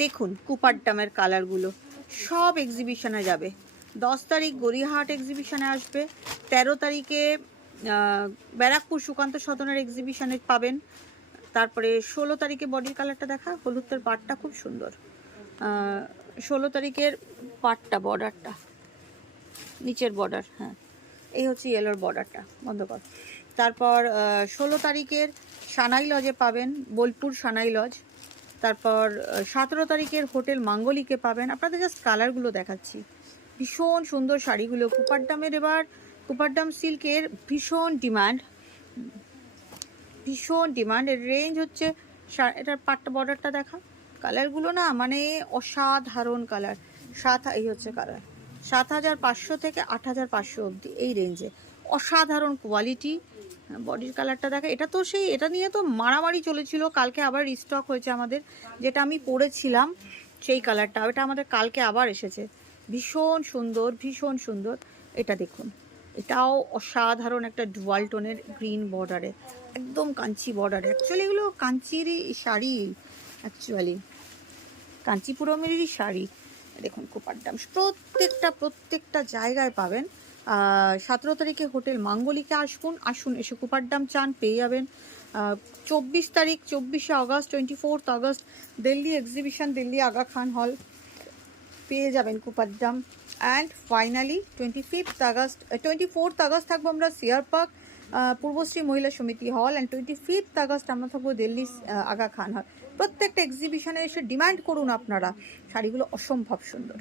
দেখুন কুপারডামের কালারগুলো সব এক্সিবিশনে যাবে। 10 তারিখ গড়িয়াহাট এক্সিবিশনে আসবে, 13 তারিখে ব্যারাকপুর সুকান্ত সদনের এক্সিবিশনে পাবেন, তারপরে 16 তারিখে বডির কালারটা দেখা, হলুদের পাটটা খুব সুন্দর। 16 তারিখের পাটটা, বর্ডারটা, নিচের বর্ডার, হ্যাঁ এই হচ্ছে ইয়েলোর বর্ডারটা, বন্ধ কর। তারপর 16 তারিখের সানাই লজে পাবেন, বোলপুর সানাই লজ। তারপর 17 তারিখের হোটেল মাঙ্গলিকে পাবেন। আপনাদের জাস্ট কালারগুলো দেখাচ্ছি, ভীষণ সুন্দর শাড়িগুলো। কুপারডামের এবার কুপারডাম সিল্কের ভীষণ ডিমান্ড, ভীষণ ডিমান্ড। এর রেঞ্জ হচ্ছে, এটার পাট্টা বর্ডারটা দেখা, কালারগুলো না মানে অসাধারণ কালার। এই হচ্ছে কালার, 7,500 থেকে 8,500 অবধি এই রেঞ্জে, অসাধারণ কোয়ালিটি। বডির কালারটা দেখা, এটা তো সেই, এটা নিয়ে তো মারামারি চলেছিল, কালকে আবার রিস্টক হয়েছে আমাদের, যেটা আমি পরেছিলাম সেই কালারটা, এটা আমাদের কালকে আবার এসেছে। ভীষণ সুন্দর, ভীষণ সুন্দর। এটা দেখুন, এটাও অসাধারণ একটা ডুয়াল টোনের গ্রিন বর্ডারে, একদম কাঞ্চি বর্ডারে। অ্যাকচুয়ালি এগুলো কাঞ্চিরই শাড়ি, অ্যাকচুয়ালি কাঞ্চিপুরমেরই শাড়ি। দেখুন কুপারডাম প্রত্যেকটা জায়গায় পাবেন। 17 তারিখে হোটেল মাঙ্গলিকে আসুন, এসে কুপারডাম চান পেয়ে যাবেন। 24 তারিখ, 24শে August, 24th August Delhi exhibition, Delhi Aga Khan hall, পেয়ে যাবেন কুপারডাম। অ্যান্ড ফাইনালি 24th আগস্ট থাকবো আমরা সিআর পার্ক, পূর্বশ্রী মহিলা সমিতি হল। অ্যান্ড 25th আগস্ট আমরা থাকবো দিল্লি আগা খান হল। প্রত্যেকটা এক্সিবিশনে এসে ডিমান্ড করুন আপনারা, শাড়িগুলো অসম্ভব সুন্দর।